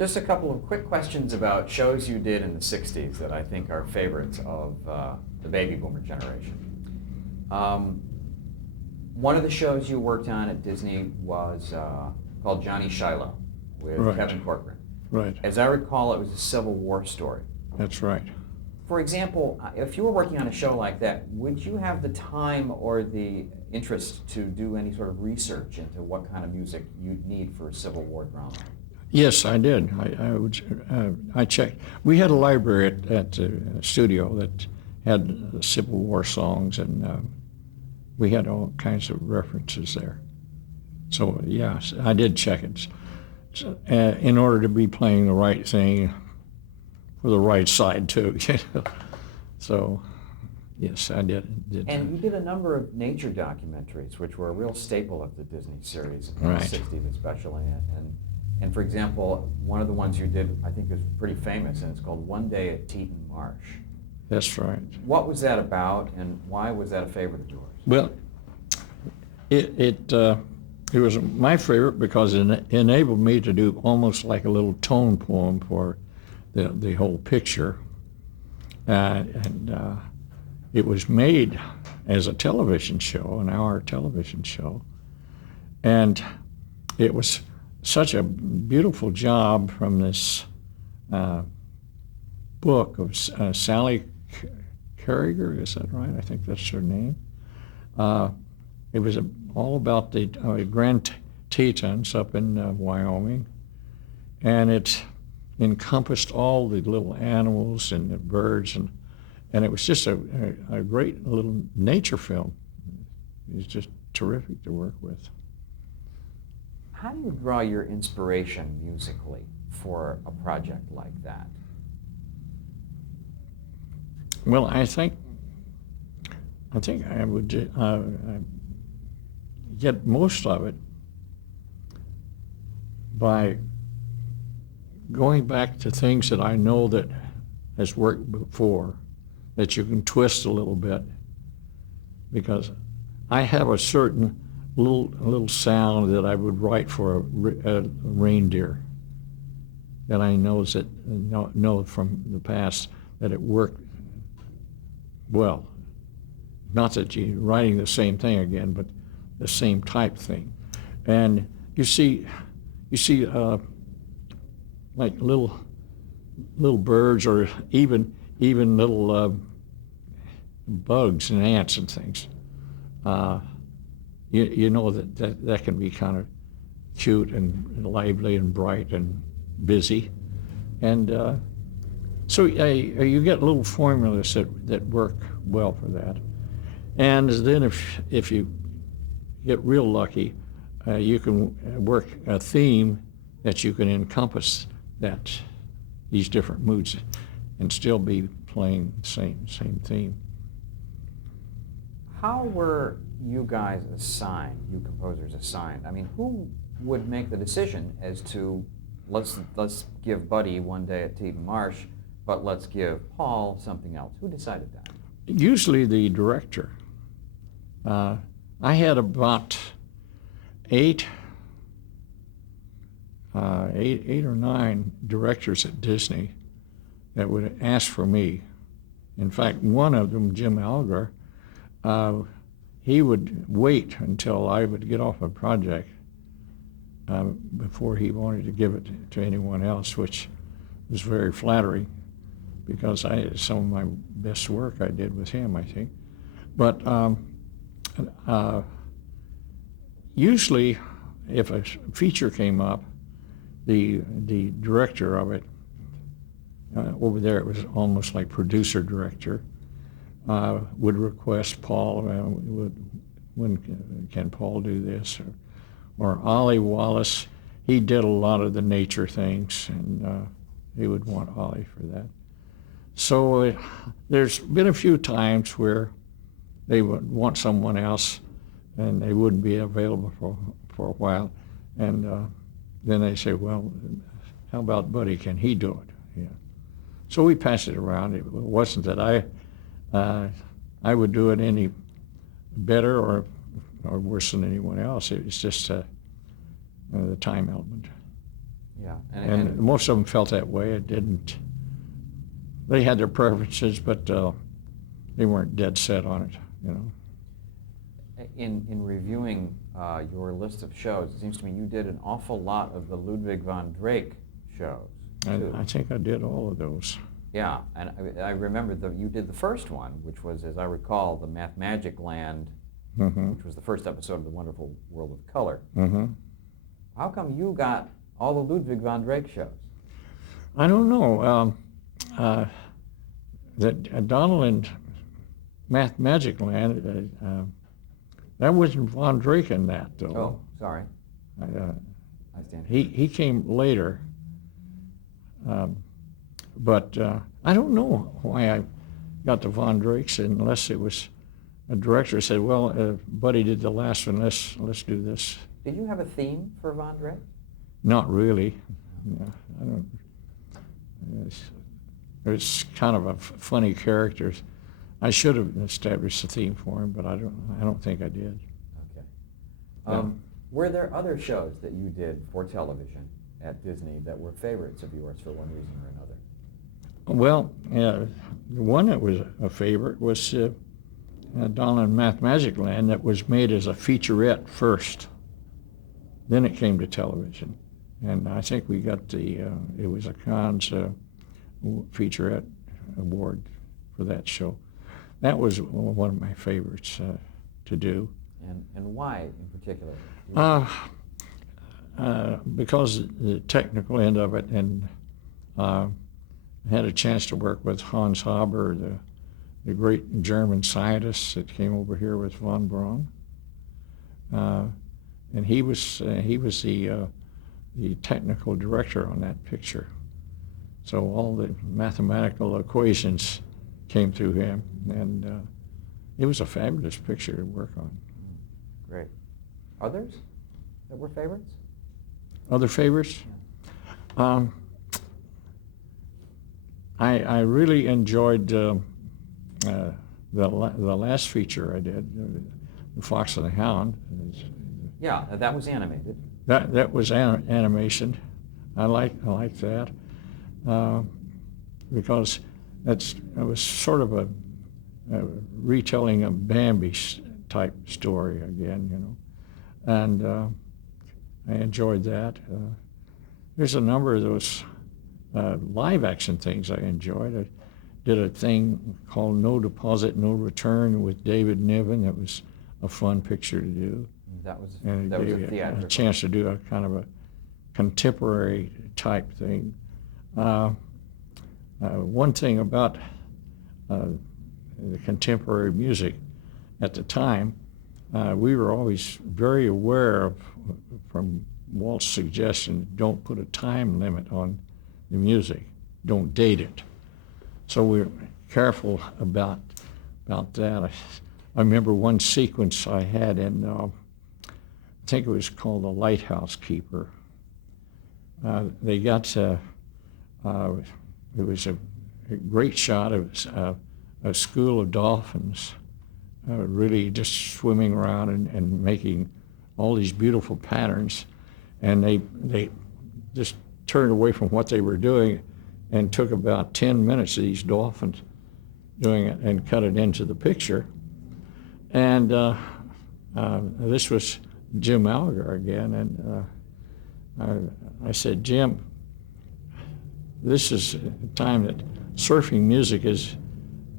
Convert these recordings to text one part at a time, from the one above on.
Just a couple of quick questions about shows you did in the 60s that I think are favorites of the baby boomer generation. One of the shows you worked on at Disney was called Johnny Shiloh with Right. Kevin Corcoran. Right. As I recall, it was a Civil War story. That's right. For example, if you were working on a show like that, would you have the time or the interest to do any sort of research into what kind of music you'd need for a Civil War drama? Yes, I did. I checked. We had a library at the studio that had Civil War songs, and we had all kinds of references there. So yes, I did check it. So, in order to be playing the right thing for the right side too. So yes, I did. And you did a number of nature documentaries, which were a real staple of the Disney series in Right. the 60s especially. And for example, one of the ones you did, I think, is pretty famous, and it's called One Day at Teton Marsh. That's right. What was that about, and why was that a favorite of yours? Well, it was my favorite because it enabled me to do almost like a little tone poem for the whole picture, and it was made as a television show, an hour television show, and it was such a beautiful job from this book of Sally Carriger, is that right? I think that's her name. It was all about the Grand Tetons up in Wyoming, and it encompassed all the little animals and the birds, and it was just a great little nature film. It was just terrific to work with. How do you draw your inspiration musically for a project like that? Well, I think I would get most of it by going back to things that I know that has worked before, that you can twist a little bit, because I have a certain little sound that I would write for a reindeer that I know from the past that it worked well. Not that you're writing the same thing again, but the same type thing. And you see like little birds, or even little bugs and ants and things. You know that can be kind of cute and lively and bright and busy, and so you get little formulas that work well for that. And then if you get real lucky, you can work a theme that you can encompass these different moods and still be playing the same theme. How were you guys assigned, you composers assigned? I mean, who would make the decision as to let's give Buddy One Day at Teton Marsh, but let's give Paul something else? Who decided that? Usually the director. I had about eight or nine directors at Disney that would ask for me. In fact, one of them, Jim Algar, he would wait until I would get off a project before he wanted to give it to anyone else, which was very flattering, because some of my best work I did with him, I think. But usually, if a feature came up, the director of it, over there it was almost like producer-director, would request Paul, when can Paul do this? Or Ollie Wallace, he did a lot of the nature things, and he would want Ollie for that. So there's been a few times where they would want someone else, and they wouldn't be available for a while, and then they say, well, how about Buddy, can he do it? Yeah. So we passed it around. It wasn't that I would do it any better or worse than anyone else. It was just the time element. Yeah. And most of them felt that way. It didn't. They had their preferences, but they weren't dead set on it, you know. In reviewing your list of shows, it seems to me you did an awful lot of the Ludwig von Drake shows, too. I think I did all of those. Yeah, and I remember that you did the first one, which was, as I recall, the Math-Magic Land, Mm-hmm. which was the first episode of The Wonderful World of Color. Mm-hmm. How come you got all the Ludwig von Drake shows? I don't know. That Donald and Math-Magic Land, that wasn't Von Drake in that, though. Oh, sorry. I stand. He came later. But I don't know why I got the Von Drakes unless it was a director said, well, Buddy did the last one, let's do this. Did you have a theme for Von Drake? Not really. No, I don't. It's kind of a funny character. I should have established a theme for him, but I don't think I did. Okay. Yeah. Were there other shows that you did for television at Disney that were favorites of yours for one reason or another? Well, the one that was a favorite was Donald and Math-Magic Land, that was made as a featurette first. Then it came to television. And I think we got it was a Cannes featurette award for that show. That was one of my favorites to do. And why in particular? Because the technical end of it, and I had a chance to work with Hans Haber, the great German scientist that came over here with von Braun, and he was the technical director on that picture. So all the mathematical equations came through him, and it was a fabulous picture to work on. Great. Others that were favorites? Other favorites? Yeah. I really enjoyed the last feature I did, The Fox and the Hound. Yeah, that was animated. That was animation. I like that because it was sort of a retelling of Bambi type story again, you know, and I enjoyed that. There's a number of those live action things I enjoyed. I did a thing called No Deposit, No Return with David Niven. That was a fun picture to do. That was And a it gave theatrical. a chance to do a kind of a contemporary type thing. One thing about the contemporary music at the time, we were always very aware of, from Walt's suggestion, don't put a time limit on the music, don't date it. So we were careful about that. I remember one sequence I had in, I think it was called The Lighthouse Keeper. They got, it was a great shot of a school of dolphins really just swimming around and making all these beautiful patterns. And they just turned away from what they were doing and took about 10 minutes of these dolphins doing it and cut it into the picture. And this was Jim Algar again, and I said, Jim, this is a time that surfing music is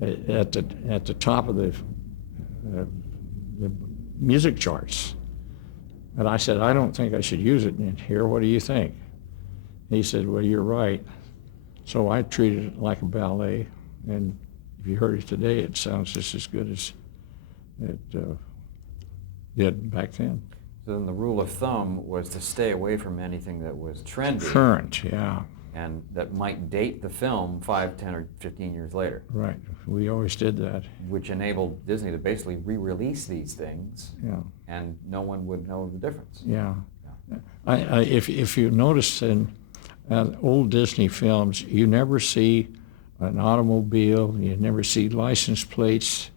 at the top of the music charts. And I said, I don't think I should use it in here. What do you think? He said, well, you're right. So I treated it like a ballet, and if you heard it today, it sounds just as good as it did back then. So then the rule of thumb was to stay away from anything that was trendy. Current, yeah. And that might date the film 5, 10, or 15 years later. Right. We always did that. Which enabled Disney to basically re-release these things, Yeah. and no one would know the difference. Yeah. Yeah. If you notice in old Disney films, you never see an automobile, you never see license plates,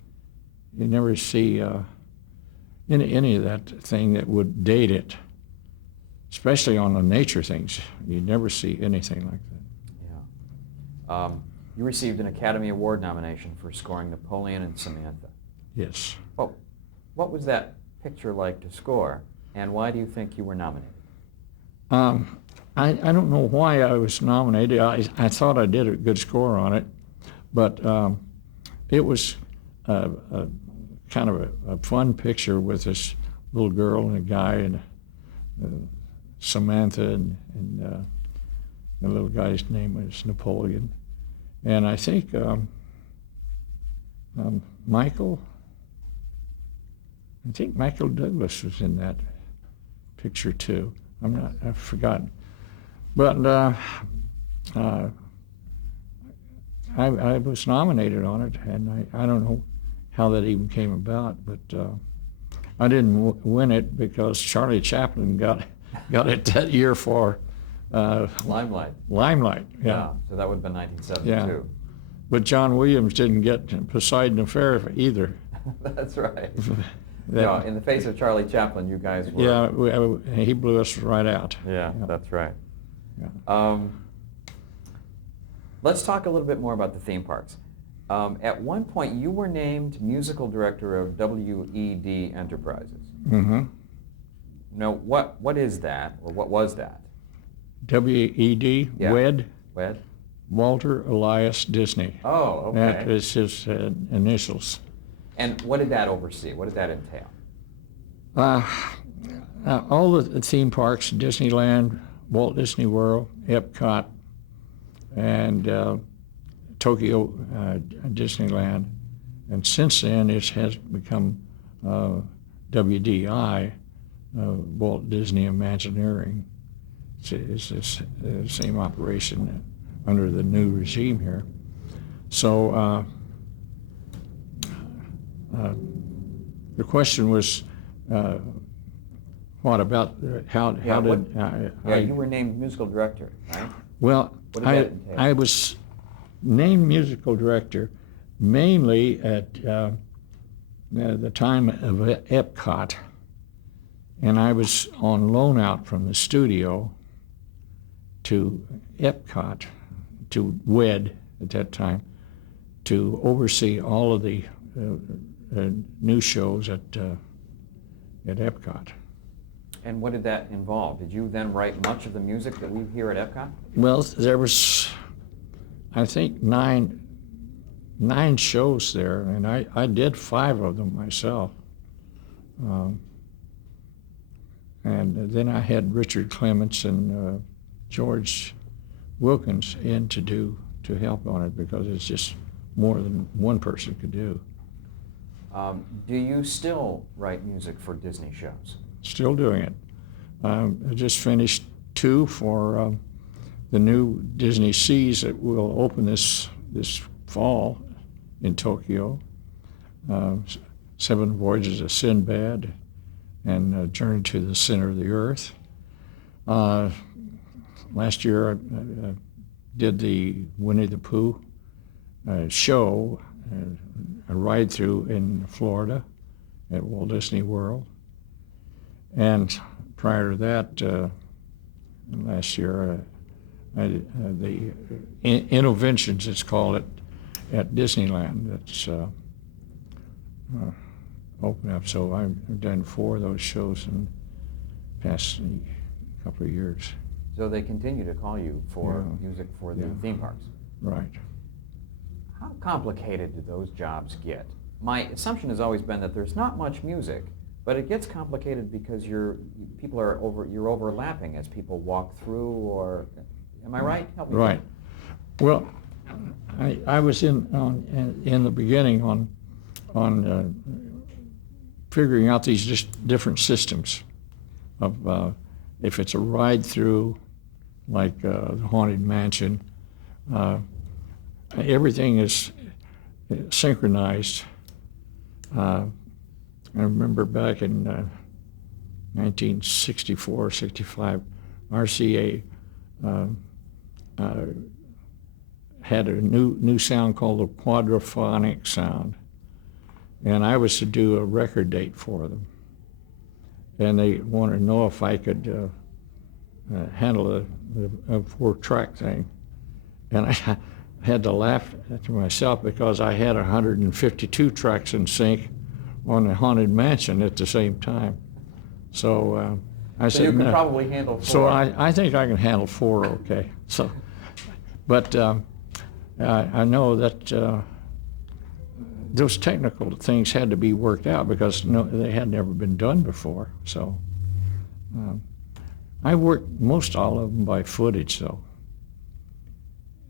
you never see any of that thing that would date it. especially on the nature things. You never see anything like that. Yeah. You received an Academy Award nomination for scoring Napoleon and Samantha. Yes. Well, what was that picture like to score, and why do you think you were nominated? I don't know why I was nominated. I thought I did a good score on it, but it was kind of a fun picture with this little girl and a guy and Samantha and the little guy's name was Napoleon. And I think Michael Douglas was in that picture too. I've forgotten. But I was nominated on it, and I don't know how that even came about, but I didn't win it because Charlie Chaplin got it that year for Limelight. Limelight, yeah. So that would have been 1972. Yeah. But John Williams didn't get Poseidon Affair either. That's right. No, in the face of Charlie Chaplin, you guys were... Yeah, he blew us right out. Yeah, that's right. Yeah. Let's talk a little bit more about the theme parks. At one point, you were named musical director of WED Enterprises. Mm-hmm. Now, what is that, or what was that? WED, Yeah. WED, WED? Walter Elias Disney. Oh, okay. That is his initials. And what did that oversee? What did that entail? All the theme parks, Disneyland, Walt Disney World, Epcot, and Tokyo Disneyland. And since then, it has become WDI, Walt Disney Imagineering. It's the same operation under the new regime here. So the question was, what about how did you were named musical director, right? Well, What did that entail? I was named musical director mainly at the time of Epcot, and I was on loan out from the studio to Epcot, to WED at that time, to oversee all of the new shows at Epcot. And what did that involve? Did you then write much of the music that we hear at Epcot? Well, there was, I think, nine shows there, and I did 5 of them myself. And then I had Richard Clements and George Wilkins in to help on it, because it's just more than one person could do. Do you still write music for Disney shows? Still doing it. I just finished 2 for the new Disney Seas that will open this fall in Tokyo. 7 Voyages of Sinbad and Journey to the Center of the Earth. Last year I did the Winnie the Pooh show, a ride through in Florida at Walt Disney World. And prior to that, last year, the Interventions, it's called it, at Disneyland. That's opened up. So I've done 4 of those shows in the past couple of years. So they continue to call you for music for the theme parks? Right. How complicated do those jobs get? My assumption has always been that there's not much music, but it gets complicated because you're overlapping as people walk through, or am I right? Help me. Right. Well, I was in the beginning on figuring out these just different systems of if it's a ride through, like the Haunted Mansion, everything is synchronized. I remember back in 1964, 65, RCA had a new sound called the quadraphonic sound, and I was to do a record date for them. And they wanted to know if I could handle a 4-track thing. And I had to laugh to myself because I had 152 tracks in sync on the Haunted Mansion at the same time. So I So said, you can "No." probably handle 4. So I think I can handle 4 okay. So, but I know that those technical things had to be worked out because they had never been done before. So I worked most all of them by footage, though.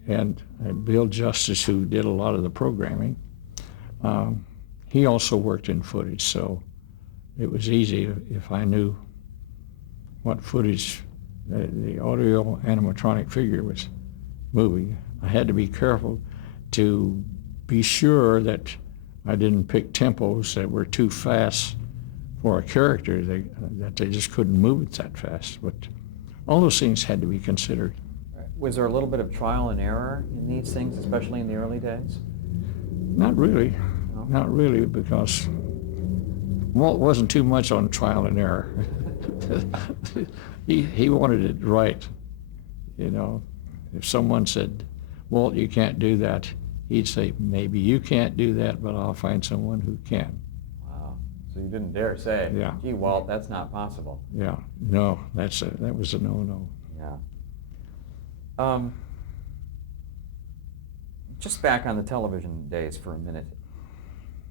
And Bill Justice, who did a lot of the programming, he also worked in footage, so it was easy if I knew what footage the audio animatronic figure was moving. I had to be careful to be sure that I didn't pick tempos that were too fast for a character, that they just couldn't move it that fast. But all those things had to be considered. Was there a little bit of trial and error in these things, especially in the early days? Not really. No? Not really, because Walt wasn't too much on trial and error. He wanted it right. You know, if someone said, "Walt, you can't do that," he'd say, "Maybe you can't do that, but I'll find someone who can." Wow. So you didn't dare say, Yeah. "Gee, Walt, that's not possible." Yeah. No, that was a no-no. Yeah. Just back on the television days for a minute.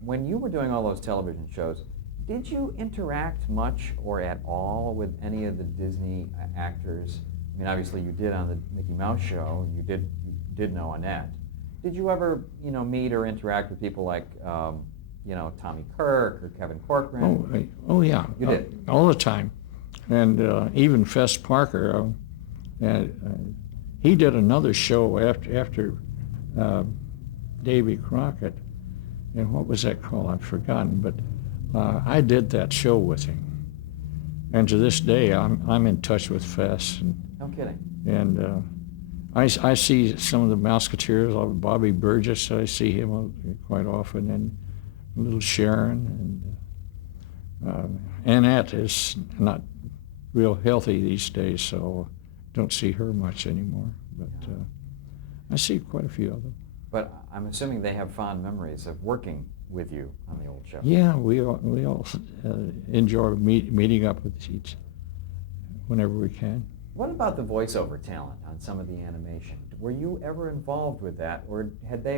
When you were doing all those television shows, did you interact much or at all with any of the Disney actors? I mean, obviously you did on the Mickey Mouse show. You did know Annette. Did you ever, meet or interact with people like, Tommy Kirk or Kevin Corcoran? Oh yeah. You did? All the time. And even Fess Parker, he did another show after Davy Crockett, and what was that called? I've forgotten, but I did that show with him. And to this day, I'm in touch with Fess. No kidding. And I see some of the Mouseketeers, like Bobby Burgess. I see him quite often, and little Sharon. And Annette is not real healthy these days, so don't see her much anymore. But I see quite a few of them. But I'm assuming they have fond memories of working with you on the old show. Yeah, we all enjoy meeting up with each whenever we can. What about the voiceover talent on some of the animation? Were you ever involved with that, or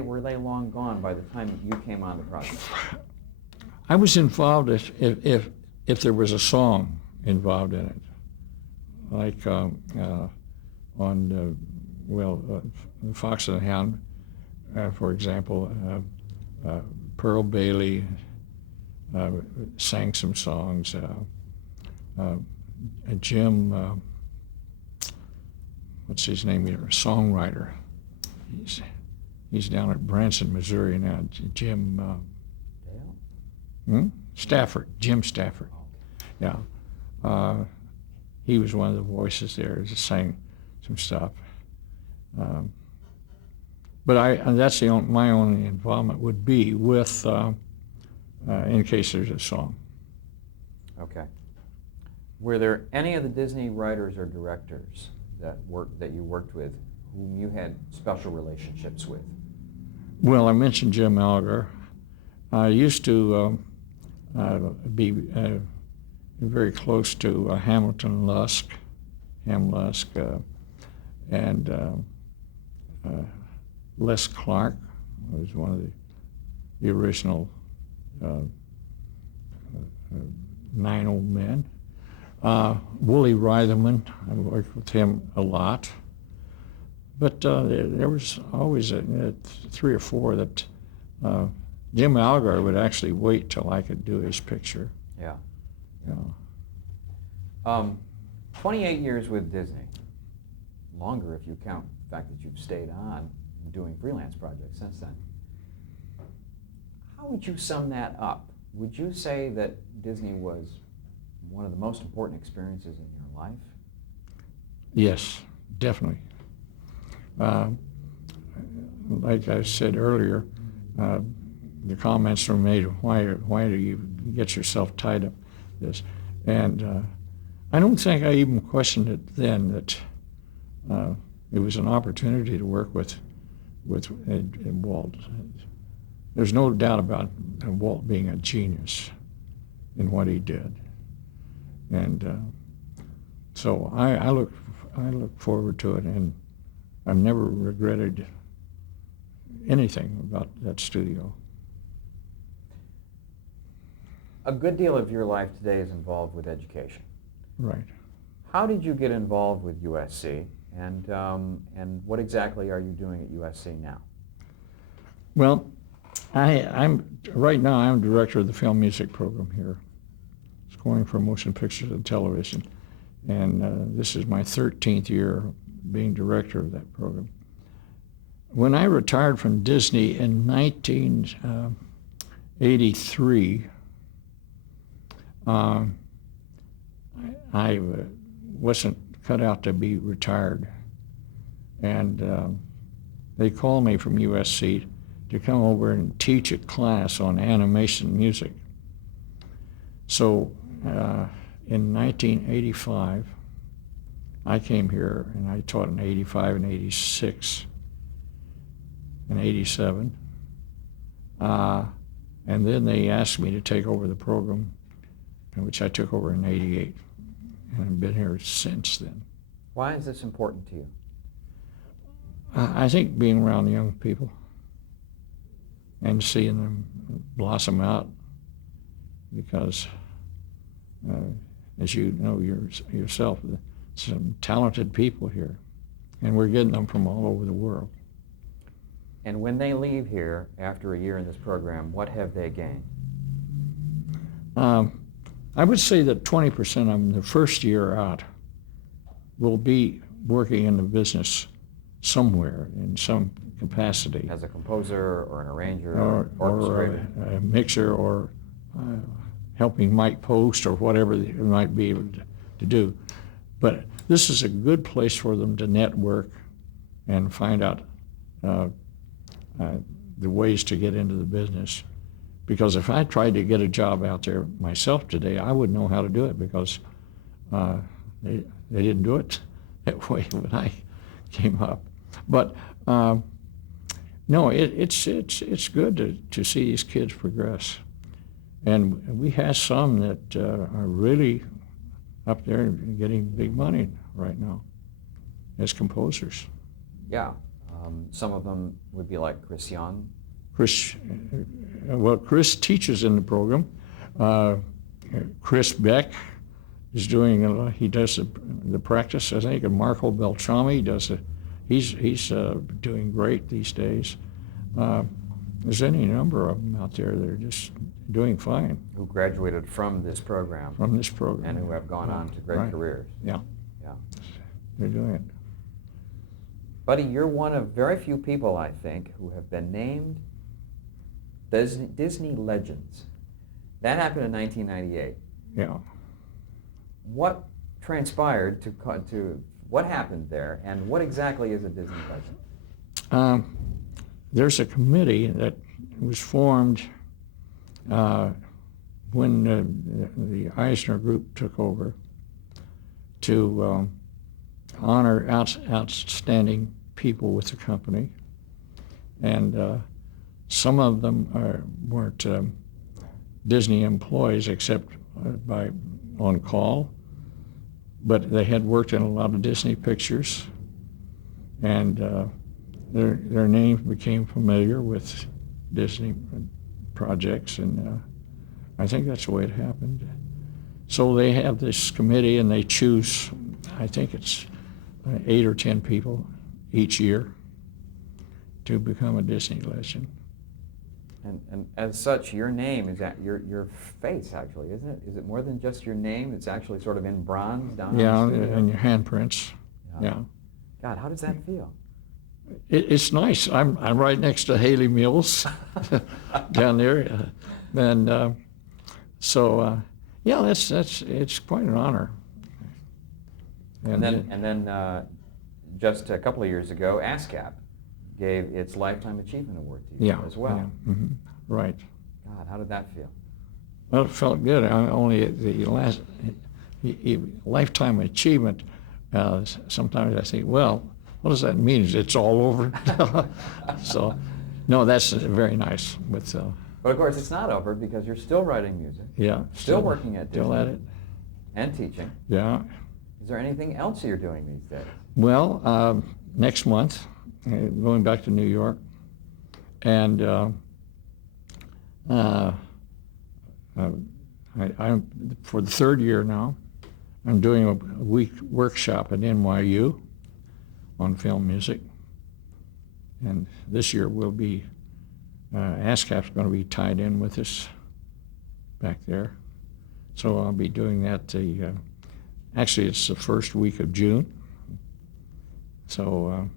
were they long gone by the time you came on the project? I was involved if there was a song involved in it, like on Fox and the Hound, for example. Pearl Bailey sang some songs. Jim, what's his name here? A songwriter. He's down at Branson, Missouri now. Jim Dale? Stafford. Jim Stafford. Yeah. He was one of the voices there. Just sang some stuff. But that's my only involvement would be with, in case there's a song. Okay. Were there any of the Disney writers or directors that you worked with whom you had special relationships with? Well, I mentioned Jim Alger. I used to be very close to Hamilton Lusk, Ham Lusk, and Les Clark was one of the original 9 old men. Wooly Reitherman, I worked with him a lot. But there was always 3 or 4 that Jim Alger would actually wait till I could do his picture. Yeah. Yeah. 28 years with Disney. Longer if you count the fact that you've stayed on doing freelance projects since then. How would you sum that up? Would you say that Disney was one of the most important experiences in your life? Yes, definitely. Like I said earlier, the comments were made, why do you get yourself tied up with this? And I don't think I even questioned it then that it was an opportunity to work with Walt. There's no doubt about Walt being a genius in what he did, and so I look forward to it, and I've never regretted anything about that studio. A good deal of your life today is involved with education. Right. How did you get involved with USC, and what exactly are you doing at USC now? Well, I'm right now I'm director of the film music program here, scoring for motion pictures and television, and this is my 13th year being director of that program. When I retired from Disney in 1983, I wasn't cut out to be retired, and they called me from USC to come over and teach a class on animation music. So in 1985, I came here and I taught in 85 and 86 and 87. And then they asked me to take over the program, which I took over in 88. And I've been here since then. Why is this important to you? I think being around young people and seeing them blossom out, because as you know yourself, some talented people here, and we're getting them from all over the world. And when they leave here after a year in this program, what have they gained? I would say that 20% of them, the first year out, will be working in the business somewhere in some capacity. As a composer or an arranger or orchestrator? a mixer, or helping Mike Post, or whatever they might be able to do. But this is a good place for them to network and find out the ways to get into the business. Because if I tried to get a job out there myself today, I wouldn't know how to do it, because they didn't do it that way when I came up. But no, it's good to see these kids progress. And we have some that are really up there and getting big money right now as composers. Yeah. Some of them would be like Chris Young. Chris teaches in the program. Chris Beck is doing, he does the practice, I think, and Marco Beltrami does it. He's doing great these days. There's any number of them out there that are just doing fine. Who graduated from this program. From this program. And who have gone on to great careers. Yeah. Yeah. They're doing it. Buddy, you're one of very few people, I think, who have been named Disney Legends. That happened in 1998. Yeah. What transpired what happened there, and what exactly is a Disney legend? There's a committee that was formed when the Eisner Group took over to honor outstanding people with the company, and some of them weren't Disney employees except on call, but they had worked in a lot of Disney pictures, and their names became familiar with Disney projects, and I think that's the way it happened. So they have this committee, and they choose, I think it's 8 or 10 people each year to become a Disney legend. And as such, your name is your face, actually, isn't it? Is it more than just your name? It's actually sort of in bronze down on the studio? And your handprints. Yeah. God, how does that feel? It's nice. I'm right next to Haley Mills down there, and so yeah, it's quite an honor. And then just a couple of years ago, ASCAP gave its Lifetime Achievement Award to you as well. Yeah. Mm-hmm. Right. God, how did that feel? Well, it felt good. Only the lifetime achievement, sometimes I think, well, what does that mean? It's all over? So, no, that's very nice. But of course, it's not over because you're still writing music. yeah, Still working at still Disney. at it. And teaching. Yeah. Is there anything else you're doing these days? Well, next month, going back to New York, and I'm for the third year now. I'm doing a week workshop at NYU on film music, and this year will be ASCAP's going to be tied in with us back there, so I'll be doing that. Actually, it's the first week of June, so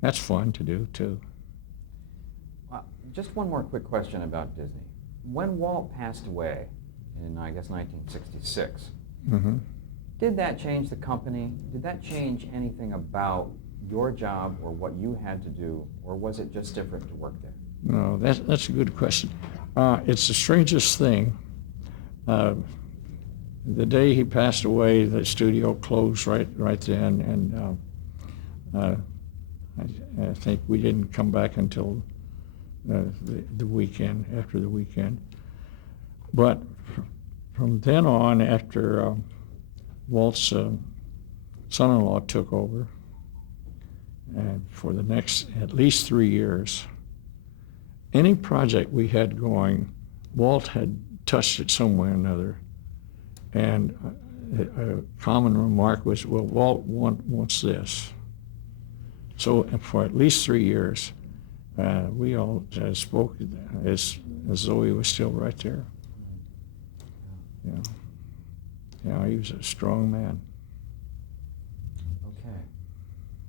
that's fun to do too. Just one more quick question about Disney. When Walt passed away in, I guess, 1966, Mm-hmm. did that change the company? Did that change anything about your job or what you had to do, or was it just different to work there? No, that's a good question. It's the strangest thing. The day he passed away, the studio closed right then, and I think we didn't come back until the weekend, after the weekend. But from then on, after Walt's son-in-law took over, and for the next at least 3 years, any project we had going, Walt had touched it some way or another. And a common remark was, well, Walt wants this. So for at least 3 years, we all spoke as though he was still right there. Yeah. Yeah, he was a strong man. Okay.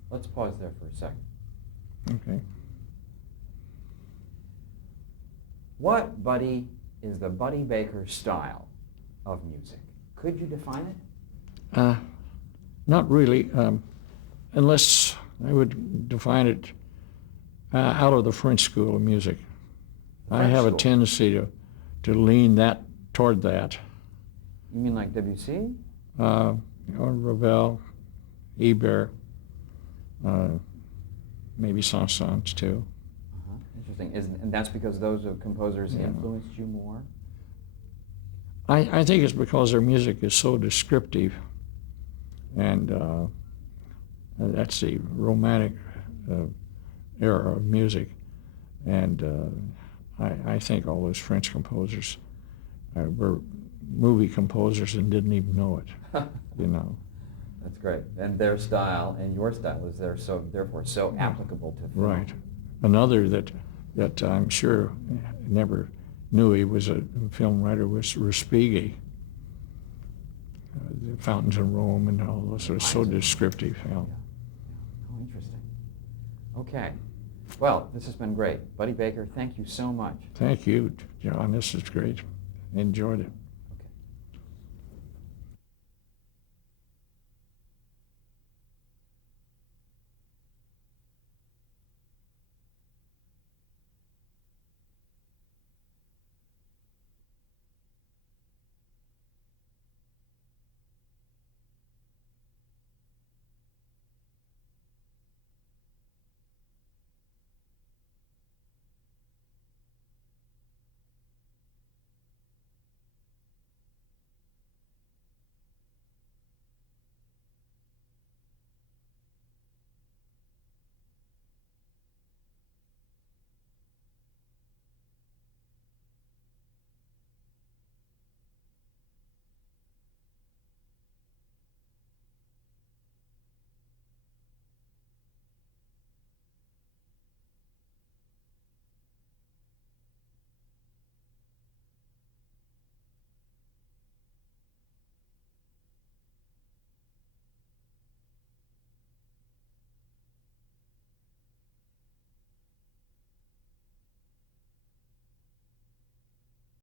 Let's pause there for a second. Okay. What, Buddy, is the Buddy Baker style of music? Could you define it? Not really, unless I would define it out of the French school of music. I have a tendency to lean toward that. You mean like Debussy? Or Ravel, Ibert, maybe Saint-Saëns too. Interesting. And that's because those composers influenced you more? I think it's because their music is so descriptive, and that's the romantic era of music. And I think all those French composers were movie composers and didn't even know it, you know. That's great. And their style and your style is therefore so applicable to film. Right. Another that I'm sure never knew he was a film writer was Respighi. The Fountains of Rome and all those are so descriptive. Yeah. Oh, interesting. Okay. Well, this has been great. Buddy Baker, thank you so much. Thank you, John. This is great. Enjoyed it.